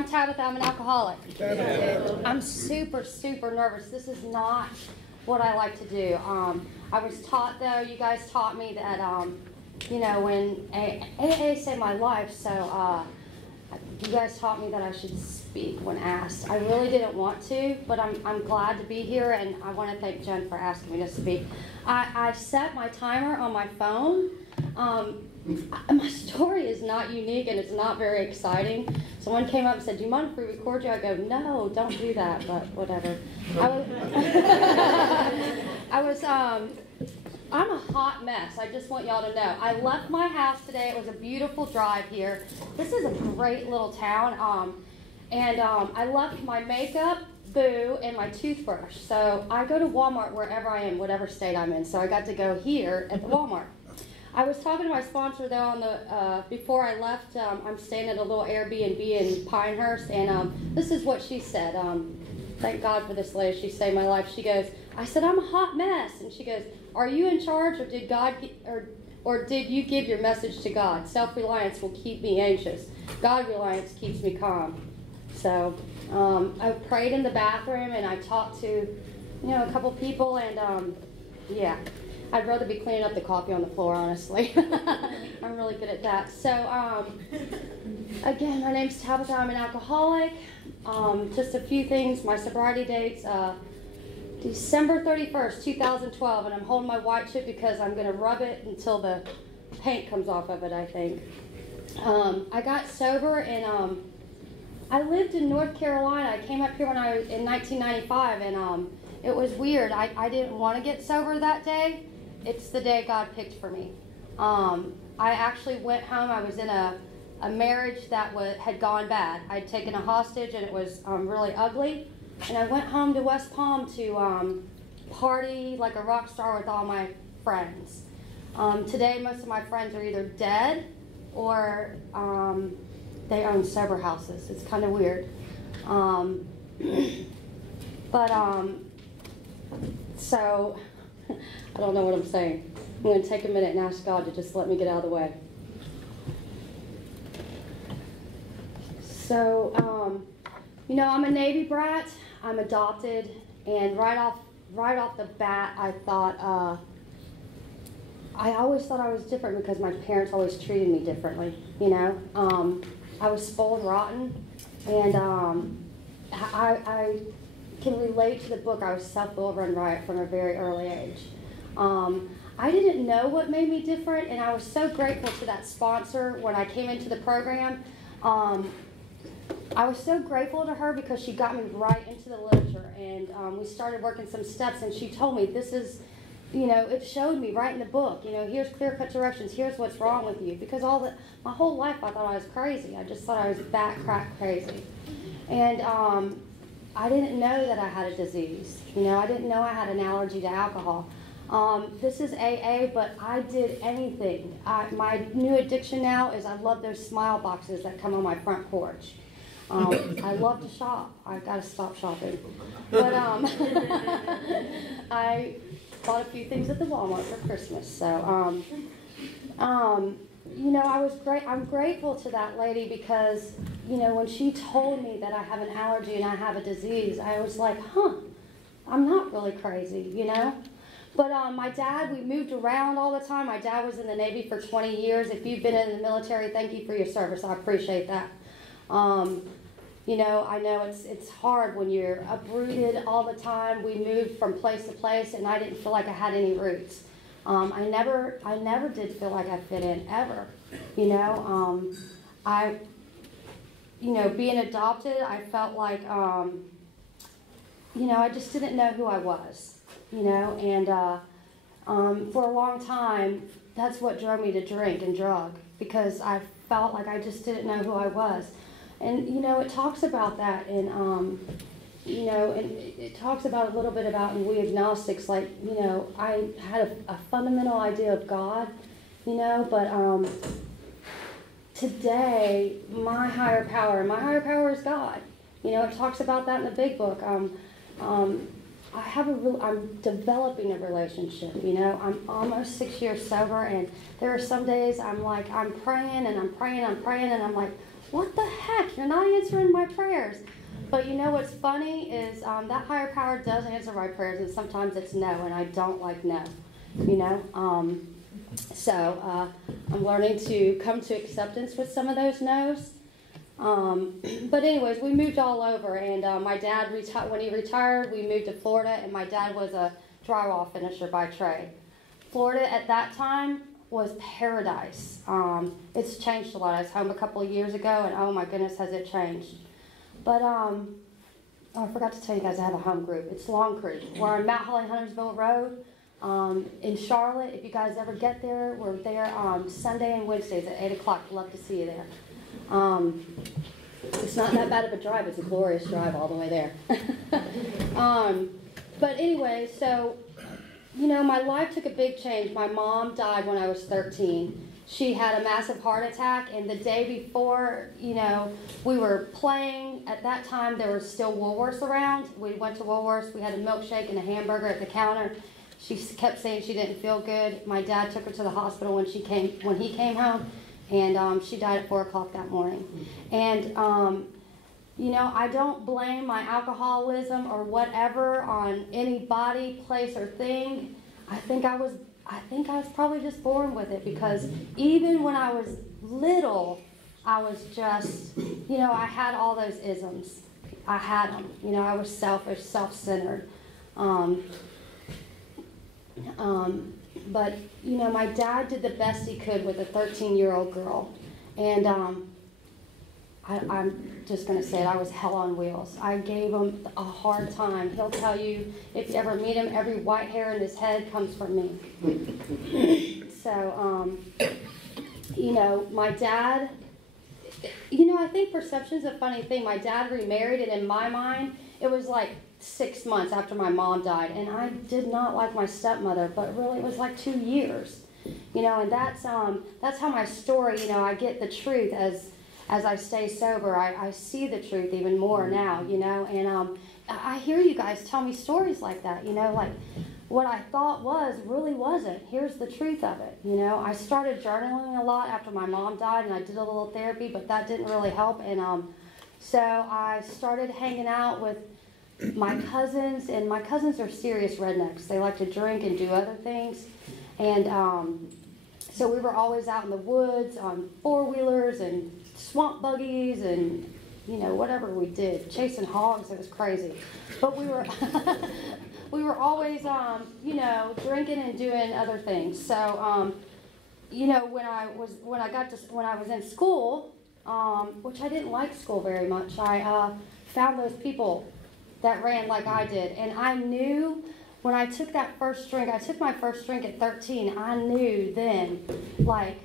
I'm Tabitha. I'm an alcoholic. I'm super, super nervous. This is not what I like to do. I was taught, though, you guys taught me that, you know, when AA saved my life, so you guys taught me that I should speak when asked. I really didn't want to, but I'm glad to be here, and I want to thank Jen for asking me to speak. I set my timer on my phone. My story is not unique and it's not very exciting. Someone came up and said, "Do you mind if we record you?" I go, "No, don't do that," but whatever. I'm a hot mess. I just want y'all to know. I left my house today. It was a beautiful drive here. This is a great little town. I left my makeup, boo, and my toothbrush. So I go to Walmart wherever I am, whatever state I'm in. So I got to go here at the Walmart. I was talking to my sponsor though on the before I left. I'm staying at a little Airbnb in Pinehurst, and this is what she said. Thank God for this lady. She saved my life. She goes, I said, "I'm a hot mess," and she goes, "Are you in charge, or did God, or did you give your message to God? Self-reliance will keep me anxious. God-reliance keeps me calm." So I prayed in the bathroom, and I talked to, a couple people, and yeah. I'd rather be cleaning up the coffee on the floor, honestly. I'm really good at that. So, again, my name's Tabitha. I'm an alcoholic. Just a few things. My sobriety date's December 31st, 2012, and I'm holding my white chip because I'm going to rub it until the paint comes off of it, I think. I got sober, and I lived in North Carolina. I came up here when I was in 1995, and it was weird. I didn't want to get sober that day. It's the day God picked for me. I actually went home. I was in a marriage that had gone bad. I'd taken a hostage, and it was really ugly. And I went home to West Palm to party like a rock star with all my friends. Today, most of my friends are either dead or they own sober houses. It's kind of weird. So, I don't know what I'm saying. I'm going to take a minute and ask God to just let me get out of the way. So, I'm a Navy brat. I'm adopted, and right off the bat, I always thought I was different because my parents always treated me differently. I was spoiled rotten, and I can relate to the book. I was self-will run riot from a very early age. I didn't know what made me different, and I was so grateful to that sponsor when I came into the program. I was so grateful to her because she got me right into the literature, and we started working some steps, and she told me this is, it showed me right in the book, here's clear-cut directions, here's what's wrong with you, because my whole life I thought I was crazy. I just thought I was bat crack crazy. And I didn't know that I had a disease. I didn't know I had an allergy to alcohol. This is AA, but I did anything. My new addiction now is I love those smile boxes that come on my front porch. I love to shop. I've got to stop shopping. But I bought a few things at the Walmart for Christmas. So, I'm grateful to that lady because, when she told me that I have an allergy and I have a disease, I was like, I'm not really crazy, But my dad, we moved around all the time. My dad was in the Navy for 20 years. If you've been in the military, thank you for your service. I appreciate that. I know it's hard when you're uprooted all the time. We moved from place to place, and I didn't feel like I had any roots. I never did feel like I fit in, ever. Being adopted, I felt like, I just didn't know who I was, and for a long time, that's what drove me to drink and drug, because I felt like I just didn't know who I was. And, it talks about that, and, and it talks about a little bit about in We Agnostics, like, I had a fundamental idea of God, but today, my higher power is God. It talks about that in the big book. I'm developing a relationship, I'm almost 6 years sober, and there are some days I'm praying, and I'm praying, and I'm like, what the heck? You're not answering my prayers. But you know what's funny is that higher power does answer my prayers, and sometimes it's no, and I don't like no, you know. So I'm learning to come to acceptance with some of those no's. But anyways, we moved all over, and my dad, when he retired, we moved to Florida, and my dad was a drywall finisher by trade. Florida at that time was paradise. It's changed a lot. I was home a couple of years ago, and oh my goodness, has it changed. But oh, I forgot to tell you guys I have a home group. It's Long Creek. We're on Mount Holly Huntersville Road in Charlotte. If you guys ever get there, we're there on Sunday and Wednesdays at 8 o'clock. Love to see you there. It's not that bad of a drive. It's a glorious drive all the way there. But anyway, so, you know, my life took a big change. My mom died when I was 13. She had a massive heart attack, and the day before, you know, we were playing. At that time, there was still Woolworths around. We went to Woolworths. We had a milkshake and a hamburger at the counter. She kept saying she didn't feel good. My dad took her to the hospital when he came home, and she died at 4 o'clock that morning. And, you know, I don't blame my alcoholism or whatever on any body, place, or thing. I think I was probably just born with it, because even when I was little, I was just, you know, I had all those isms. I had them. You know, I was selfish, self-centered. But, you know, my dad did the best he could with a 13-year-old girl. And I'm just going to say it, I was hell on wheels. I gave him a hard time. He'll tell you, if you ever meet him, every white hair in his head comes from me. So, you know, my dad, you know, I think perception's a funny thing. My dad remarried, and in my mind, it was like 6 months after my mom died. And I did not like my stepmother, but really it was like 2 years. You know, and that's how my story, you know, I get the truth as I stay sober. I see the truth even more now, you know, and I hear you guys tell me stories like that, you know, like what I thought was really wasn't. Here's the truth of it, you know. I started journaling a lot after my mom died, and I did a little therapy, but that didn't really help, and so I started hanging out with my cousins, and my cousins are serious rednecks. They like to drink and do other things, and so we were always out in the woods on four-wheelers and swamp buggies and, you know, whatever we did, chasing hogs. It was crazy, but we were we were always you know, drinking and doing other things. So you know, when I was in school, which I didn't like school very much, I found those people that ran like I did, and I knew when I took that first drink. I took my first drink at 13. I knew then, like,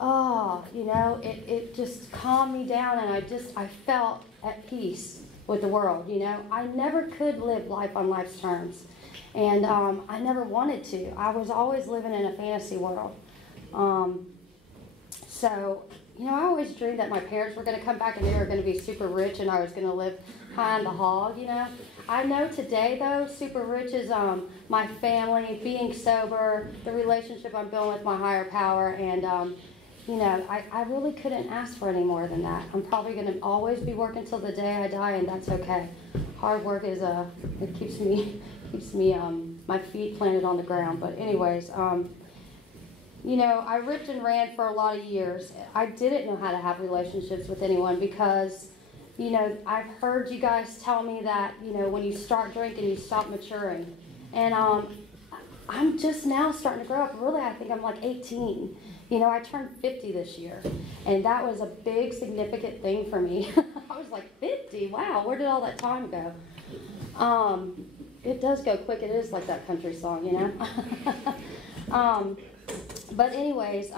oh, you know, it just calmed me down, and I felt at peace with the world, you know. I never could live life on life's terms, and I never wanted to. I was always living in a fantasy world. So, you know, I always dreamed that my parents were going to come back and they were going to be super rich, and I was going to live high on the hog, you know. I know today, though, super rich is my family, being sober, the relationship I'm building with my higher power, and you know, I really couldn't ask for any more than that. I'm probably going to always be working till the day I die, and that's okay. Hard work is it keeps me my feet planted on the ground. But anyways, you know, I ripped and ran for a lot of years. I didn't know how to have relationships with anyone because, you know, I've heard you guys tell me that, you know, when you start drinking, you stop maturing. And I'm just now starting to grow up. Really, I think I'm like 18. You know, I turned 50 this year, and that was a big, significant thing for me. I was like, 50? Wow, where did all that time go? It does go quick. It is like that country song, you know? But anyways,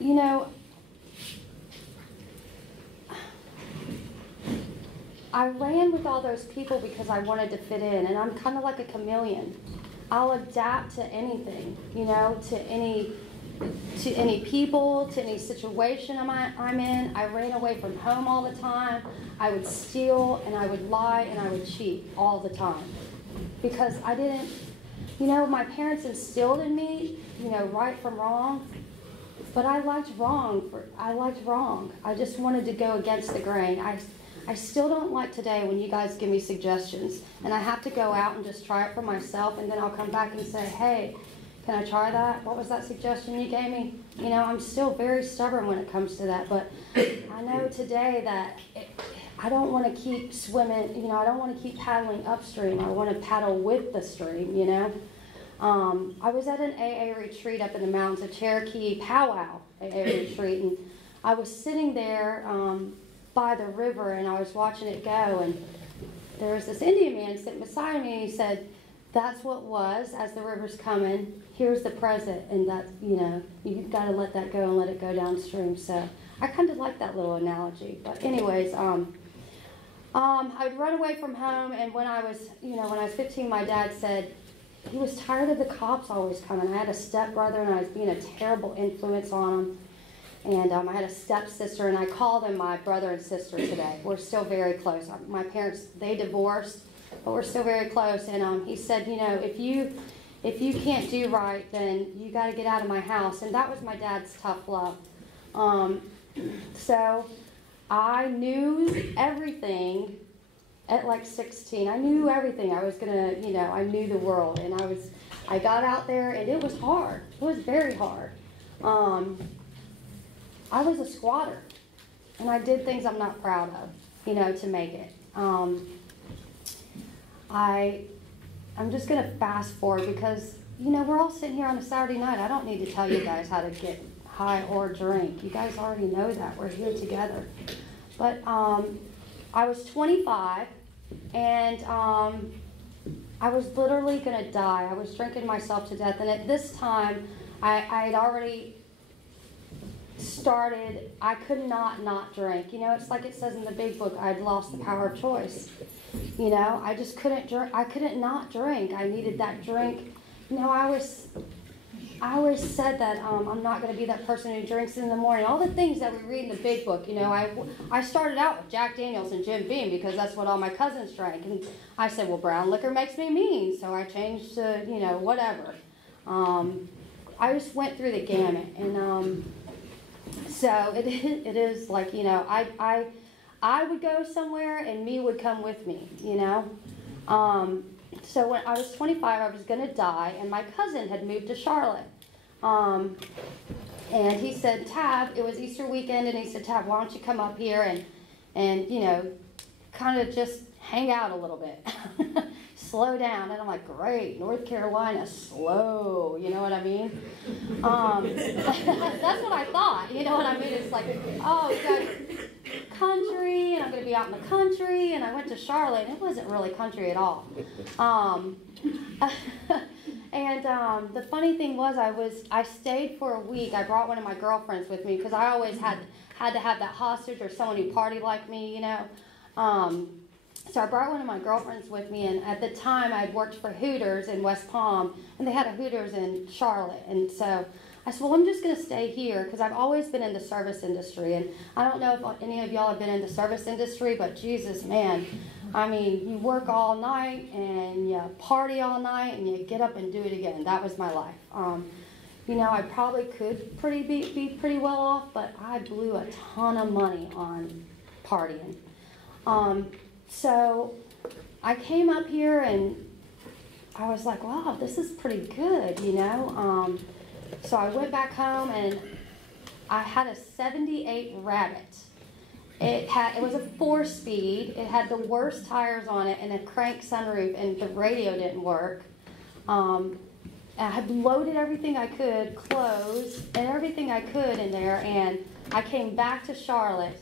you know, I ran with all those people because I wanted to fit in, and I'm kind of like a chameleon. I'll adapt to anything, you know, to any people, to any situation I'm in. I ran away from home all the time. I would steal, and I would lie, and I would cheat all the time because I didn't, you know, my parents instilled in me, you know, right from wrong, But I liked wrong. I just wanted to go against the grain. I still don't like today when you guys give me suggestions, and I have to go out and just try it for myself, and then I'll come back and say, hey, can I try that? What was that suggestion you gave me? You know, I'm still very stubborn when it comes to that, but I know today that I don't want to keep swimming, you know, I don't want to keep paddling upstream. I want to paddle with the stream, you know. I was at an AA retreat up in the mountains, a Cherokee powwow AA retreat, and I was sitting there by the river, and I was watching it go, and there was this Indian man sitting beside me, and he said, that's what was, as the river's coming, here's the present, and that's, you know, you've got to let that go and let it go downstream. So I kind of like that little analogy. But anyways, I would run away from home, and when I was 15, my dad said he was tired of the cops always coming. I had a stepbrother, and I was being a terrible influence on him. And I had a stepsister, and I call them my brother and sister today. We're still very close. My parents, they divorced, but we're still very close. And he said, you know, if you can't do right, then you got to get out of my house. And that was my dad's tough love. So I knew everything at like 16. I knew everything. I was gonna, you know, I knew the world, and I got out there, and it was hard. It was very hard. I was a squatter, and I did things I'm not proud of, you know, to make it. I'm just going to fast forward because, you know, we're all sitting here on a Saturday night. I don't need to tell you guys how to get high or drink. You guys already know that. We're here together. But I was 25, and I was literally going to die. I was drinking myself to death, and at this time, I had already started, I could not drink. You know, it's like it says in the big book, I'd lost the power of choice. You know, I just couldn't drink. I couldn't not drink. I needed that drink. You know, I always said that I'm not going to be that person who drinks in the morning. All the things that we read in the big book, you know, I started out with Jack Daniels and Jim Beam because that's what all my cousins drank. And I said, well, brown liquor makes me mean, so I changed to, you know, whatever. I just went through the gamut, and so it is like, you know, I would go somewhere and me would come with me, you know. So when I was 25, I was going to die, and my cousin had moved to Charlotte. And he said, Tab, it was Easter weekend, and he said, Tab, why don't you come up here and you know, kind of just hang out a little bit. Slow down. And I'm like, great, North Carolina, slow, you know what I mean? That's what I thought, you know what I mean? It's like, oh, you got country, and I'm going to be out in the country, and I went to Charlotte, and it wasn't really country at all. And the funny thing was, I stayed for a week. I brought one of my girlfriends with me, because I always had to have that hostage or someone who partied like me, you know. So I brought one of my girlfriends with me, and at the time I had worked for Hooters in West Palm, and they had a Hooters in Charlotte. And so I said, well, I'm just going to stay here, because I've always been in the service industry. And I don't know if any of y'all have been in the service industry, but Jesus, man, I mean, you work all night, and you party all night, and you get up and do it again. That was my life. You know, I probably could be pretty well off, but I blew a ton of money on partying. So I came up here, and I was like, wow, this is pretty good, you know. So I went back home, and I had a 78 Rabbit. It was a 4-speed. It had the worst tires on it and a crank sunroof, and the radio didn't work. I had loaded everything I could, clothes, and everything I could in there, and I came back to Charlotte.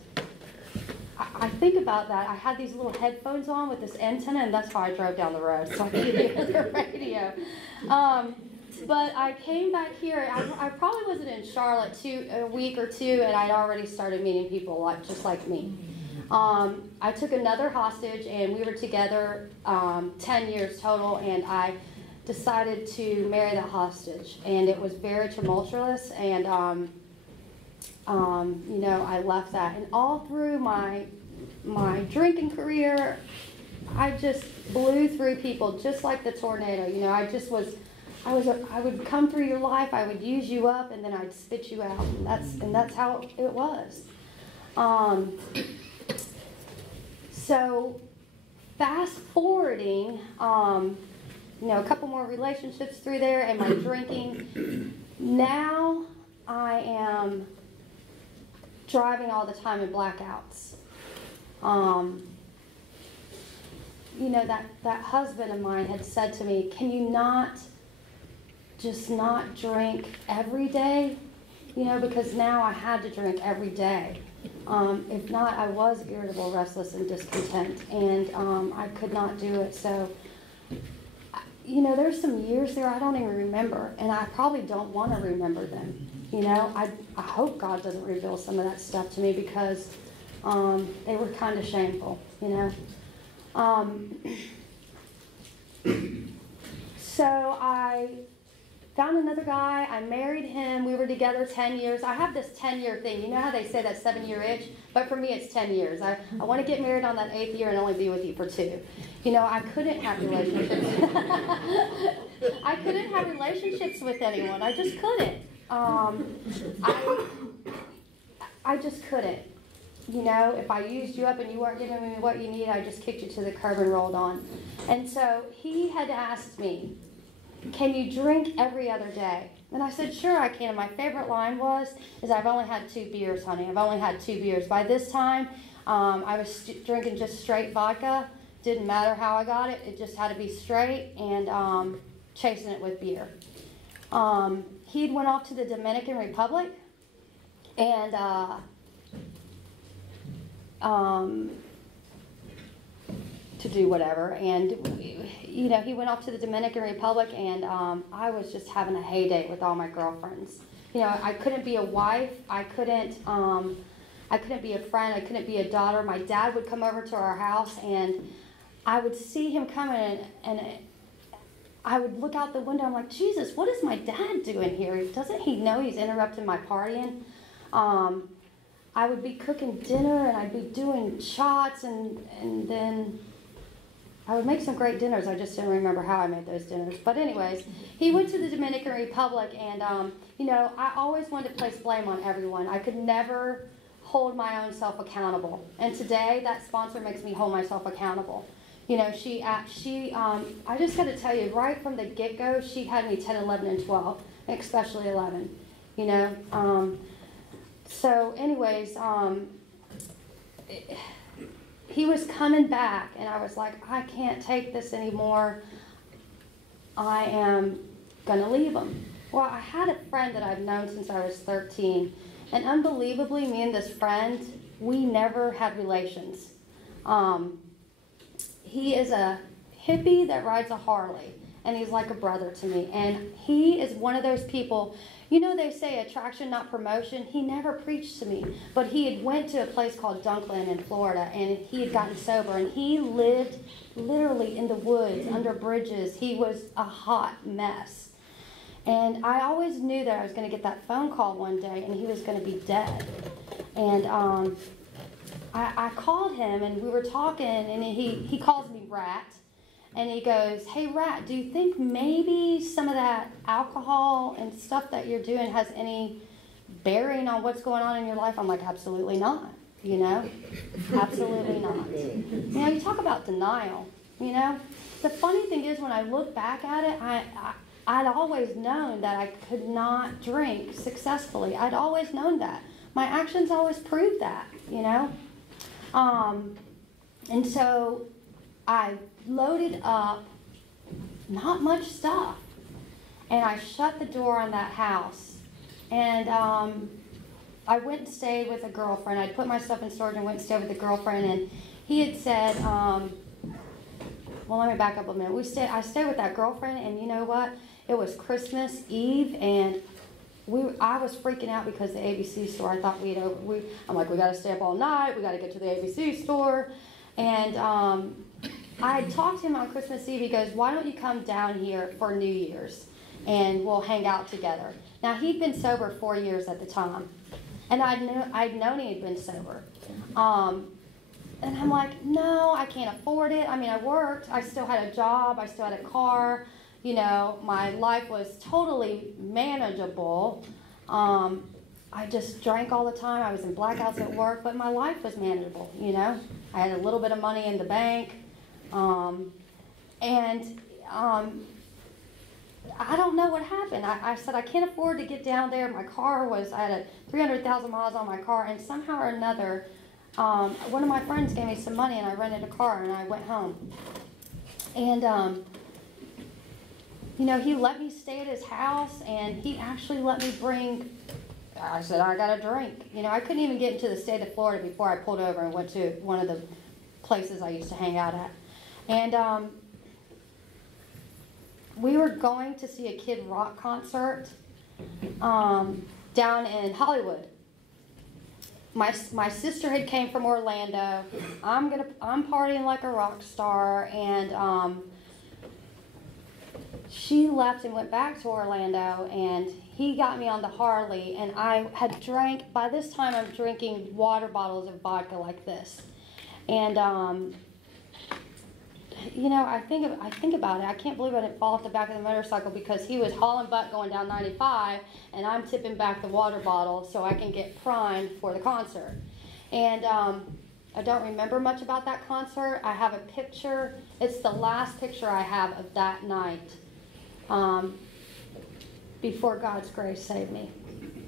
I think about that. I had these little headphones on with this antenna, and that's how I drove down the road, so I could hear the radio. But I came back here. I probably wasn't in Charlotte a week or two, and I'd already started meeting people just like me. I took another hostage, and we were together 10 years total, and I decided to marry that hostage. And it was very tumultuous, and you know, I left that. And all through my drinking career, I just blew through people just like the tornado. You know, I would come through your life, I would use you up, and then I'd spit you out. And that's how it was. So fast forwarding, a couple more relationships through there and my drinking. Now I am driving all the time in blackouts. That husband of mine had said to me, can you not drink every day? Because now I had to drink every day. If not, I was irritable, restless, and discontent, and I could not do it. So, there's some years there I don't even remember, and I probably don't want to remember them. I hope God doesn't reveal some of that stuff to me because they were kind of shameful, So I found another guy. I married him. We were together 10 years. I have this 10-year thing. You know how they say that 7-year itch? But for me, it's 10 years. I want to get married on that 8th year and only be with you for 2. I couldn't have relationships. I couldn't have relationships with anyone. I just couldn't. I just couldn't. If I used you up and you weren't giving me what you need, I just kicked you to the curb and rolled on. And so he had asked me, can you drink every other day? And I said, sure I can. And my favorite line is I've only had 2 beers, honey. I've only had 2 beers. By this time, I was drinking just straight vodka. Didn't matter how I got it. It just had to be straight and chasing it with beer. He'd went off to the Dominican Republic and to do whatever. And, he went off to the Dominican Republic and I was just having a heyday with all my girlfriends. I couldn't be a wife. I couldn't be a friend. I couldn't be a daughter. My dad would come over to our house and I would see him coming and I would look out the window. I'm like, Jesus, what is my dad doing here? Doesn't he know he's interrupting my partying? I would be cooking dinner and I'd be doing shots and then I would make some great dinners. I just didn't remember how I made those dinners. But anyways, he went to the Dominican Republic and, I always wanted to place blame on everyone. I could never hold my own self accountable. And today, that sponsor makes me hold myself accountable. I just got to tell you, right from the get-go, she had me 10, 11, and 12, especially 11, So anyways, he was coming back, and I was like, I can't take this anymore. I am going to leave him. Well, I had a friend that I've known since I was 13, and unbelievably, me and this friend, we never had relations. He is a hippie that rides a Harley, and he's like a brother to me, and he is one of those people. They say attraction, not promotion. He never preached to me, but he had went to a place called Dunklin in Florida, and he had gotten sober, and he lived literally in the woods, under bridges. He was a hot mess. And I always knew that I was going to get that phone call one day, and he was going to be dead. And I called him, and we were talking, and he calls me Rat. And he goes, hey, Rat, do you think maybe some of that alcohol and stuff that you're doing has any bearing on what's going on in your life? I'm like, absolutely not, Absolutely not. You talk about denial, The funny thing is when I look back at it, I'd always known that I could not drink successfully. I'd always known that. My actions always proved that, And so I loaded up not much stuff, and I shut the door on that house, and I went and stayed with a girlfriend. I'd put my stuff in storage and went and stayed with a girlfriend, and he had said, well, let me back up a minute. I stayed with that girlfriend, and you know what? It was Christmas Eve, and I was freaking out because the ABC store, I thought I'm like, we got to stay up all night. We got to get to the ABC store, and I had talked to him on Christmas Eve. He goes, why don't you come down here for New Year's and we'll hang out together. Now, he'd been sober 4 years at the time, and I'd known he had been sober. And I'm like, no, I can't afford it. I mean, I worked. I still had a job. I still had a car. You know, my life was totally manageable. I just drank all the time. I was in blackouts at work, but my life was manageable, you know. I had a little bit of money in the bank. I don't know what happened. I said, I can't afford to get down there. My car was, I had 300,000 miles on my car, and somehow or another, one of my friends gave me some money, and I rented a car, and I went home. And, you know, he let me stay at his house, and he actually let me bring, I said, I got a drink. You know, I couldn't even get into the state of Florida before I pulled over and went to one of the places I used to hang out at. And we were going to see a Kid Rock concert down in Hollywood. My sister had came from Orlando. I'm partying like a rock star, and she left and went back to Orlando, and he got me on the Harley, and I had drank, by this time I'm drinking water bottles of vodka like this. And you know, I think about it. I can't believe I didn't fall off the back of the motorcycle, because he was hauling butt going down 95, and I'm tipping back the water bottle so I can get primed for the concert. And I don't remember much about that concert. I have a picture. It's the last picture I have of that night before God's grace saved me.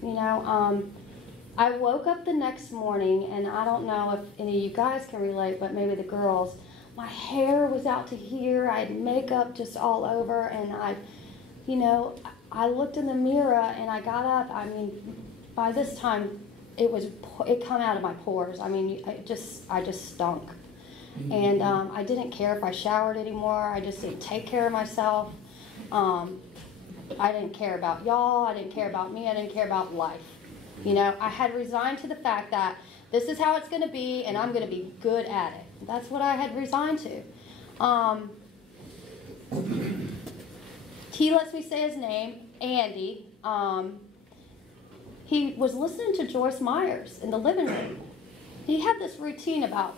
You know, I woke up the next morning, and I don't know if any of you guys can relate, but maybe the girls. My hair was out to here. I had makeup just all over, and you know, I looked in the mirror and I got up. I mean, by this time, it come out of my pores. I mean, I just stunk, and I didn't care if I showered anymore. I just didn't take care of myself. I didn't care about y'all. I didn't care about me. I didn't care about life. You know, I had resigned to the fact that this is how it's going to be, and I'm going to be good at it. That's what I had resigned to. He lets me say his name, Andy. He was listening to Joyce Myers in the living room. He had this routine about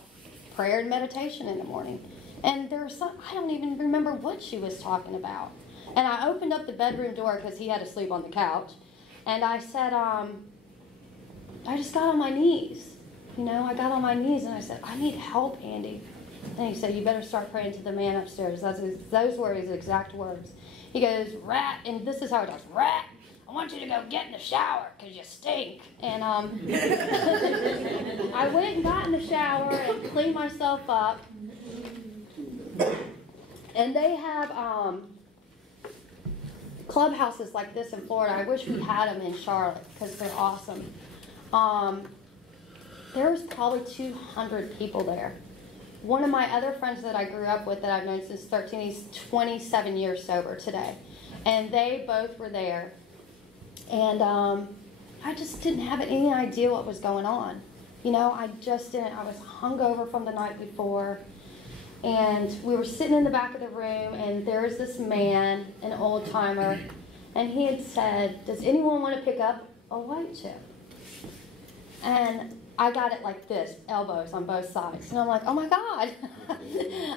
prayer and meditation in the morning. And there was some, I don't even remember what she was talking about. And I opened up the bedroom door because he had to sleep on the couch. And I said, I just got on my knees. You know, I got on my knees and I said, I need help, Andy. And he said, you better start praying to the man upstairs. Those were his exact words. He goes, rat, and this is how it goes, rat, I want you to go get in the shower because you stink. And I went and got in the shower and cleaned myself up. And they have clubhouses like this in Florida. I wish we had them in Charlotte because they're awesome. There was probably 200 people there. One of my other friends that I grew up with that I've known since 13, he's 27 years sober today. And they both were there. And I just didn't have any idea what was going on. You know, I just didn't. I was hungover from the night before. And we were sitting in the back of the room, and there was this man, an old timer, and he had said, does anyone want to pick up a white chip? And I got it like this, elbows on both sides. And I'm like, oh my God,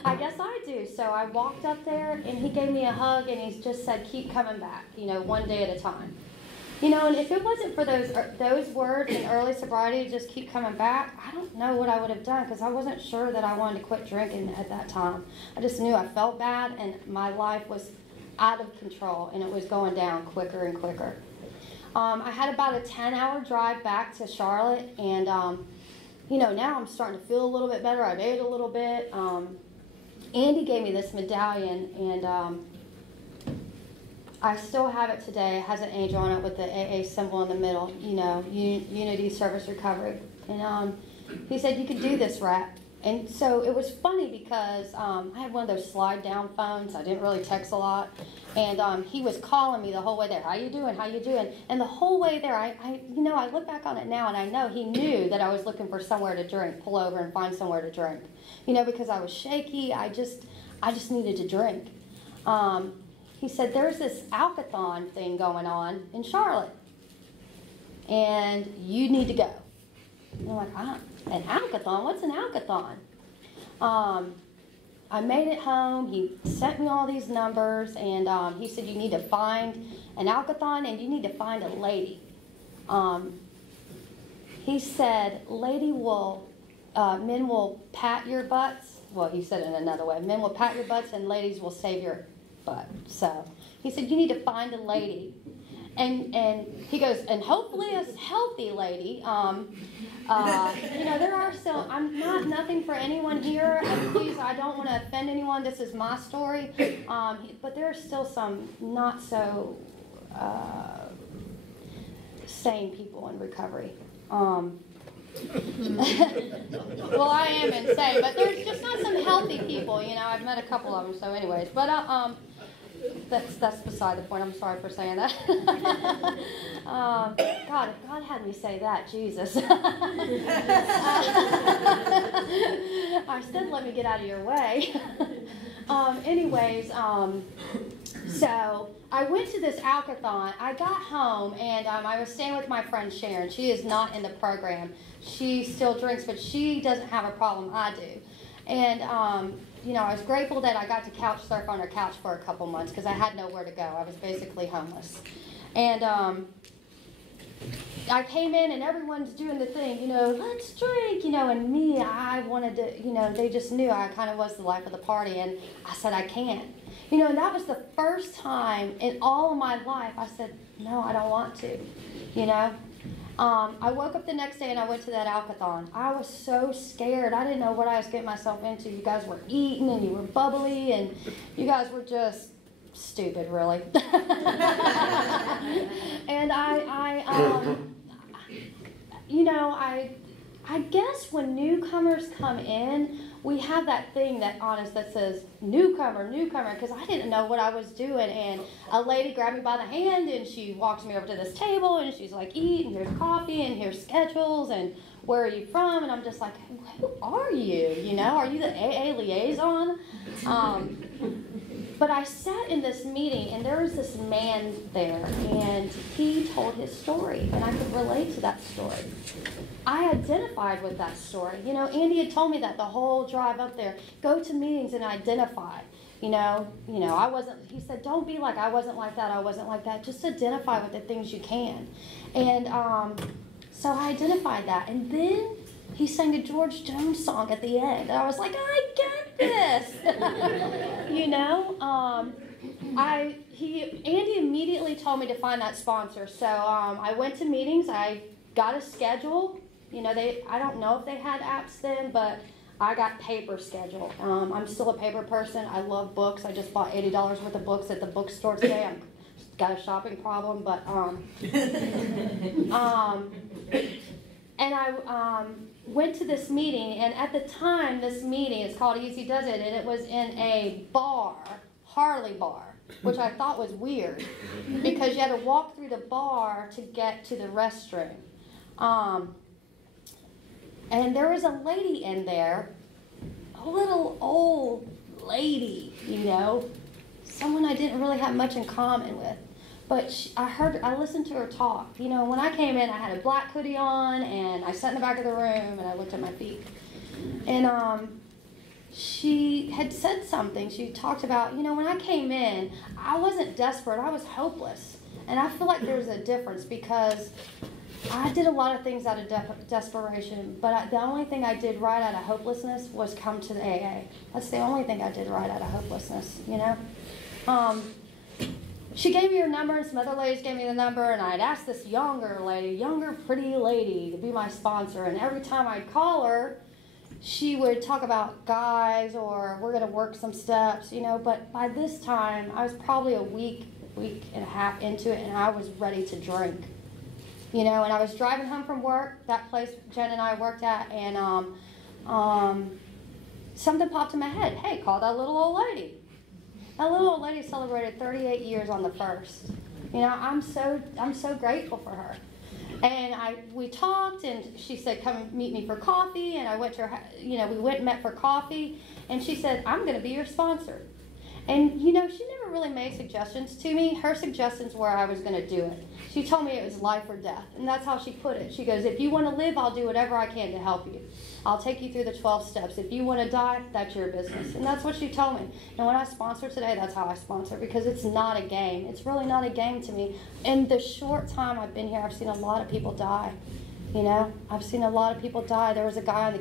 I guess I do. So I walked up there, and he gave me a hug, and he just said, keep coming back, you know, one day at a time. You know, and if it wasn't for those words in early sobriety, just keep coming back, I don't know what I would have done, because I wasn't sure that I wanted to quit drinking at that time. I just knew I felt bad, and my life was out of control, and it was going down quicker and quicker. I had about a 10-hour drive back to Charlotte, and, you know, now I'm starting to feel a little bit better. I've ate a little bit. Andy gave me this medallion, and I still have it today. It has an angel on it with the AA symbol in the middle, you know, Unity Service Recovery. And he said, you can do this, Rat. And so it was funny because I had one of those slide-down phones. I didn't really text a lot. And he was calling me the whole way there. How you doing? How you doing? And the whole way there, I look back on it now, and I know he knew that I was looking for somewhere to drink, pull over and find somewhere to drink. You know, because I was shaky. I just needed to drink. He said, there's this alkathon thing going on in Charlotte, and you need to go. And I'm like, an alkathon? What's an alkathon? I made it home. He sent me all these numbers, and he said, you need to find an alkathon, and you need to find a lady. He said, men will pat your butts. Well, he said it in another way. Men will pat your butts, and ladies will save your butt. So he said, you need to find a lady. And he goes, and hopefully a healthy lady. There are still, I'm not nothing for anyone here. Please, I don't want to offend anyone. This is my story. But there are still some not so sane people in recovery. Well, I am insane, but there's just not some healthy people. I've met a couple of them. So, anyways, but that's beside the point. I'm sorry for saying that. God, if God had me say that, Jesus. I said, let me get out of your way. So I went to this alkathon. I got home, and I was staying with my friend Sharon. She is not in the program. She still drinks, but she doesn't have a problem. I do. And I was grateful that I got to couch surf on her couch for a couple months because I had nowhere to go. I was basically homeless. And I came in and everyone's doing the thing, let's drink, and me, I wanted to, they just knew I kind of was the life of the party, and I said, I can't. And that was the first time in all of my life I said, no, I don't want to, I woke up the next day and I went to that alkathon. I was so scared. I didn't know what I was getting myself into. You guys were eating and you were bubbly and you guys were just stupid, really. And I guess when newcomers come in, we have that thing that says newcomer, because I didn't know what I was doing. And a lady grabbed me by the hand and she walks me over to this table and she's like, eat, and here's coffee, and here's schedules, and where are you from? And I'm just like, who are you? Are you the AA liaison? But I sat in this meeting, and there was this man there, and he told his story, and I could relate to that story. I identified with that story. Andy had told me that the whole drive up there. Go to meetings and identify. I wasn't, he said, don't be like, I wasn't like that, I wasn't like that. Just identify with the things you can. And so I identified that. And then he sang a George Jones song at the end. And I was like, I get this. Andy immediately told me to find that sponsor. So I went to meetings. I got a schedule. I don't know if they had apps then, but I got paper schedule. I'm still a paper person. I love books. I just bought $80 worth of books at the bookstore today. I've got a shopping problem, but and I went to this meeting, and at the time, this meeting, it's called Easy Does It, and it was in a bar, Harley bar, which I thought was weird, because you had to walk through the bar to get to the restroom. And there was a lady in there, a little old lady, someone I didn't really have much in common with. But I listened to her talk. When I came in, I had a black hoodie on, and I sat in the back of the room, and I looked at my feet. And she had said something. She talked about, when I came in, I wasn't desperate. I was hopeless. And I feel like there's a difference, because I did a lot of things out of desperation, but the only thing I did right out of hopelessness was come to the AA. That's the only thing I did right out of hopelessness, She gave me her number, and some other ladies gave me the number, and I'd asked this younger, pretty lady to be my sponsor, and every time I'd call her, she would talk about guys, or we're going to work some steps, but by this time, I was probably a week and a half into it, and I was ready to drink. And I was driving home from work, that place Jen and I worked at, and something popped in my head. Hey, call that little old lady. That little old lady celebrated 38 years on the 1st. I'm so grateful for her. And we talked, and she said, come meet me for coffee, and I went to her, we went and met for coffee, and she said, I'm going to be your sponsor. And, she never really made suggestions to me. Her suggestions were I was going to do it. She told me it was life or death, and that's how she put it. She goes, if you want to live, I'll do whatever I can to help you. I'll take you through the 12 steps. If you want to die, that's your business. And that's what she told me. And when I sponsor today, that's how I sponsor, because it's not a game. It's really not a game to me. In the short time I've been here, I've seen a lot of people die. You know, I've seen a lot of people die. There was a guy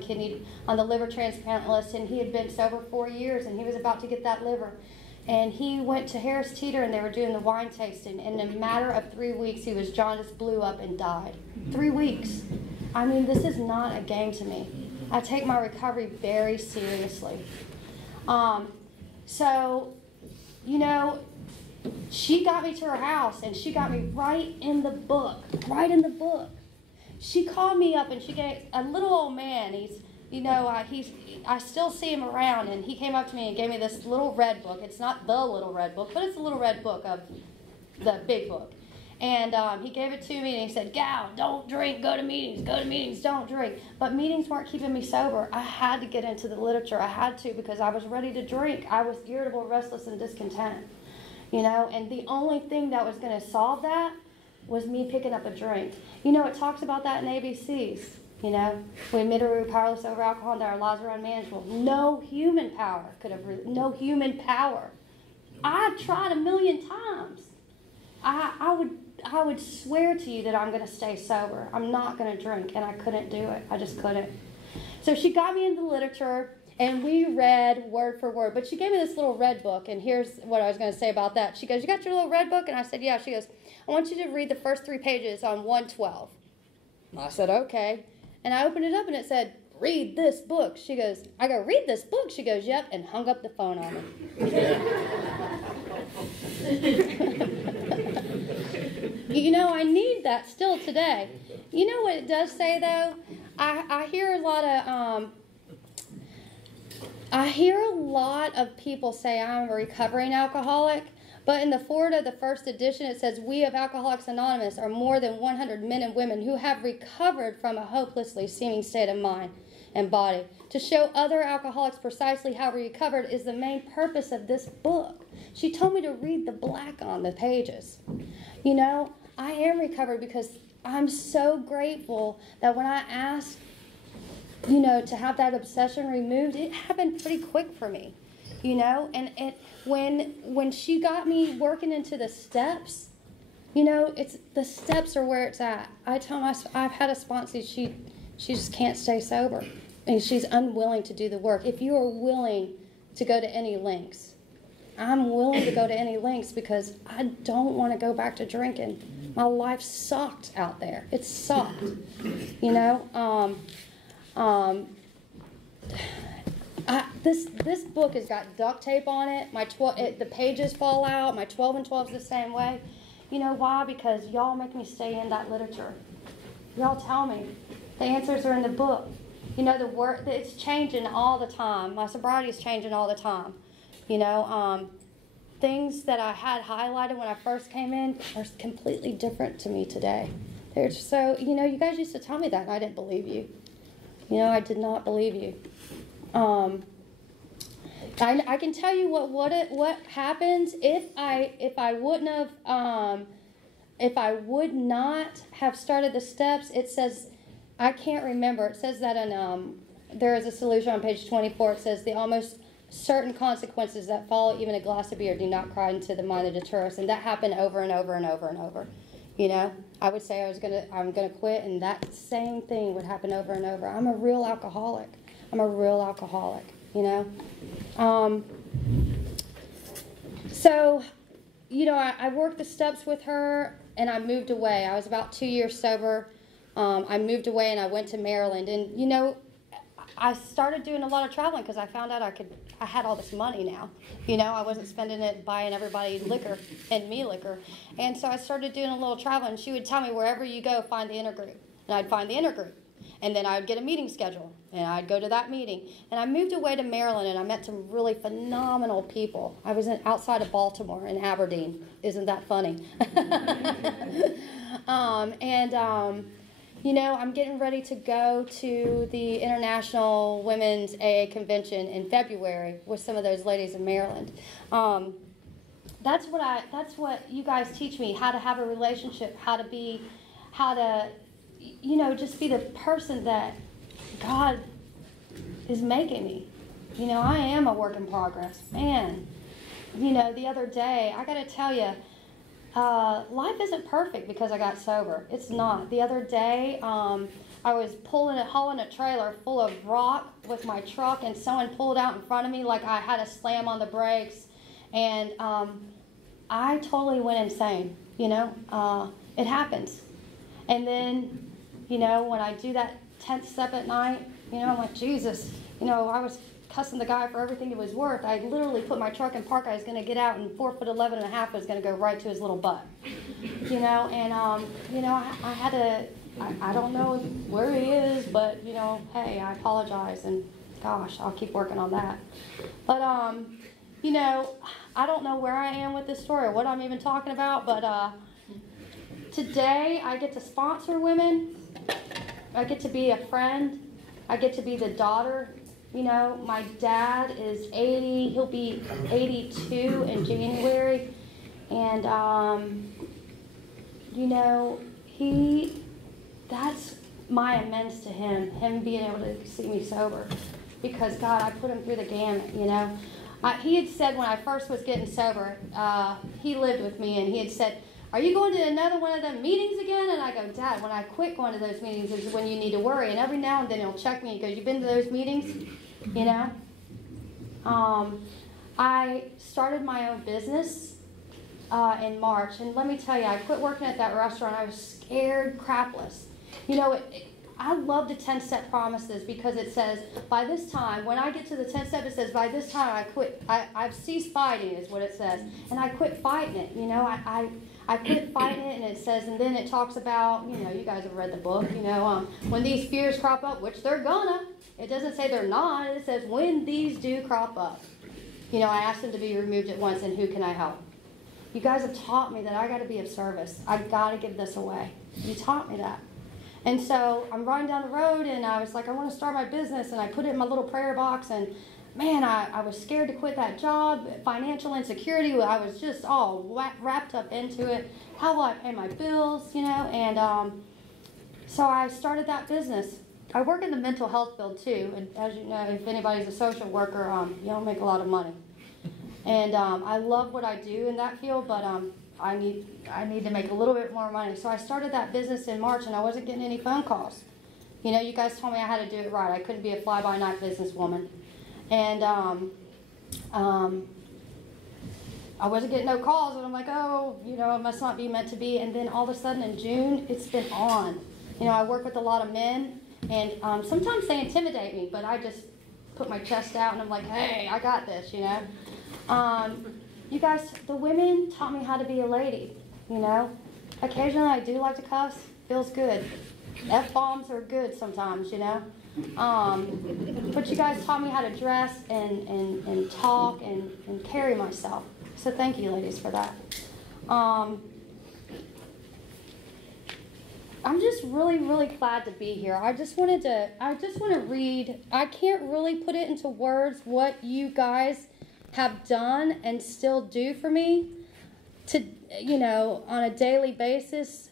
on the liver transplant list, and he had been sober 4 years, and he was about to get that liver. And he went to Harris Teeter, and they were doing the wine tasting. And in a matter of 3 weeks, he was jaundiced, blew up, and died. 3 weeks. I mean, this is not a game to me. I take my recovery very seriously. So, you know, she got me to her house, and she got me right in the book. She called me up, and she gave a little old man. I still see him around, and he came up to me and gave me this little red book. It's not the little red book, but it's a little red book of the big book. And he gave it to me, and he said, "Gal, don't drink. Go to meetings. Don't drink." But meetings weren't keeping me sober. I had to get into the literature. I had to, because I was ready to drink. I was irritable, restless, and discontent. You know, and the only thing that was going to solve that was me picking up a drink. You know, it talks about that in ABCs. You know, we admit we're powerless over alcohol and that our lives are unmanageable. No human power. I've tried 1,000,000 times. I would swear to you that I'm going to stay sober. I'm not going to drink, and I couldn't do it. I just couldn't. So she got me into literature, and we read word for word. But she gave me this little red book, and here's what I was going to say about that. She goes, "You got your little red book?" And I said, "Yeah." She goes, "I want you to read the first 3 pages on 112. I said, "Okay." And I opened it up, and it said, "Read this book." She goes, I go, "Read this book?" She goes, "Yep," and hung up the phone on me. You know, I need that still today. You know what it does say, though? I hear a lot of people say I'm a recovering alcoholic. But in the foreword of the first edition, it says, "We of Alcoholics Anonymous are more than 100 men and women who have recovered from a hopelessly seeming state of mind and body. To show other alcoholics precisely how we recovered is the main purpose of this book." She told me to read the black on the pages. You know, I am recovered because I'm so grateful that when I asked, you know, to have that obsession removed, it happened pretty quick for me. You know, and when she got me working into the steps, you know, it's the steps are where it's at. I tell my, I've had a sponsor, she just can't stay sober, and she's unwilling to do the work. If you are willing to go to any lengths, I'm willing to go to any lengths, because I don't want to go back to drinking. My life sucked out there. It sucked, you know. This book has got duct tape on it. The pages fall out. My 12 and 12 is the same way. You know why? Because y'all make me stay in that literature. Y'all tell me. The answers are in the book. You know, the word, it's changing all the time. My sobriety is changing all the time. You know, things that I had highlighted when I first came in are completely different to me today. They're so, you know, you guys used to tell me that, and I didn't believe you. You know, I did not believe you. I can tell you what happens if I would not have started the steps. It says, I can't remember. It says that in there is a solution on page 24. It says the almost certain consequences that follow even a glass of beer do not cry into the mind that deter us, and that happened over and over and over and over. You know, I would say I'm gonna quit, and that same thing would happen over and over. I'm a real alcoholic. You know. So, you know, I worked the steps with her, and I moved away. I was about 2 years sober. I moved away, and I went to Maryland. And, you know, I started doing a lot of traveling because I found out I had all this money now. You know, I wasn't spending it buying everybody liquor and me liquor. And so I started doing a little traveling. She would tell me, wherever you go, find the intergroup. And I'd find the intergroup. And then I would get a meeting schedule, and I'd go to that meeting. And I moved away to Maryland, and I met some really phenomenal people. I was outside of Baltimore in Aberdeen. Isn't that funny? You know, I'm getting ready to go to the International Women's AA Convention in February with some of those ladies in Maryland. that's what you guys teach me, how to have a relationship, how to, just be the person that God is making me. I am a work in progress. Man, the other day, I got to tell you, life isn't perfect because I got sober. It's not. The other day, I was hauling a trailer full of rock with my truck, and someone pulled out in front of me like I had a slam on the brakes, and I totally went insane. It happens. And then, when I do that 10th step at night, I'm like, Jesus, I was cussing the guy for everything it was worth. I literally put my truck in park. I was going to get out, and 4'11.5" was going to go right to his little butt. And I had to. I don't know where he is, but hey, I apologize, and gosh, I'll keep working on that. But I don't know where I am with this story or what I'm even talking about. But today I get to sponsor women. I get to be a friend. I get to be the daughter. My dad is 80. He'll be 82 in January. And, that's my amends to him being able to see me sober. Because, God, I put him through the gamut, he had said when I first was getting sober, he lived with me, and he had said, "Are you going to another one of them meetings again?" And I go, "Dad, when I quit going to those meetings is when you need to worry." And every now and then he'll check me. He goes, "You been to those meetings?" I started my own business in March. And let me tell you, I quit working at that restaurant. I was scared crapless. I love the 10-step promises because it says, by this time, when I get to the 10th step, it says, by this time I quit. I've ceased fighting is what it says. And I quit fighting it. I quit fighting it, and it says, and then it talks about, you guys have read the book, when these fears crop up, which they're gonna. It doesn't say they're not. It says when these do crop up. I asked them to be removed at once, and who can I help? You guys have taught me that I got to be of service. I got to give this away. You taught me that. And so I'm riding down the road, and I was like, I want to start my business, and I put it in my little prayer box, and man, I was scared to quit that job, financial insecurity. I was just all wrapped up into it. How will I pay my bills, And so I started that business. I work in the mental health field too, and as you know, if anybody's a social worker, you don't make a lot of money. And I love what I do in that field, but I need to make a little bit more money. So I started that business in March, and I wasn't getting any phone calls. You guys told me I had to do it right. I couldn't be a fly-by-night businesswoman. And I wasn't getting no calls, and I'm like, oh, it must not be meant to be. And then all of a sudden in June, it's been on. I work with a lot of men, and sometimes they intimidate me, but I just put my chest out, and I'm like, hey, I got this, You guys, the women taught me how to be a lady, Occasionally I do like to cuss. Feels good. F-bombs are good sometimes, But you guys taught me how to dress and talk and carry myself. So thank you, ladies, for that. I'm just really, really glad to be here. I just want to read. I can't really put it into words what you guys have done and still do for me to, on a daily basis.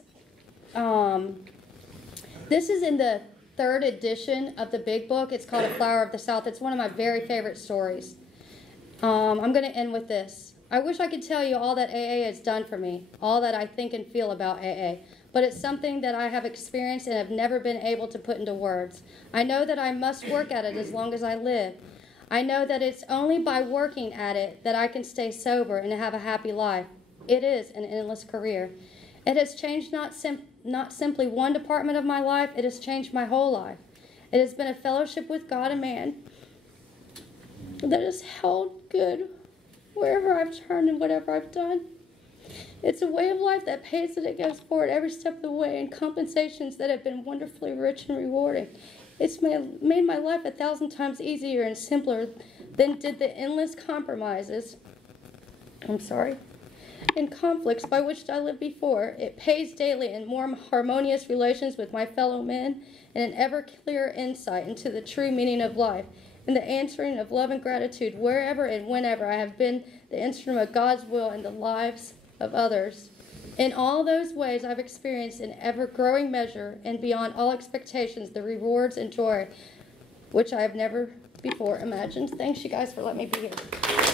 This is in the 3rd edition of the big book. It's called A Flower of the South. It's one of my very favorite stories. I'm going to end with this. I wish I could tell you all that AA has done for me, all that I think and feel about AA, but it's something that I have experienced and have never been able to put into words. I know that I must work at it as long as I live. I know that it's only by working at it that I can stay sober and have a happy life. It is an endless career. It has changed not simply one department of my life, it has changed my whole life. It has been a fellowship with God and man that has held good wherever I've turned and whatever I've done. It's a way of life that pays that it goes forward every step of the way, and compensations that have been wonderfully rich and rewarding. It's made my life 1,000 times easier and simpler than did the endless compromises and conflicts by which I lived before. It pays daily in more harmonious relations with my fellow men and an ever clearer insight into the true meaning of life and the answering of love and gratitude wherever and whenever I have been the instrument of God's will in the lives of others. In all those ways, I've experienced in ever-growing measure and beyond all expectations the rewards and joy which I have never before imagined. Thanks, you guys, for letting me be here.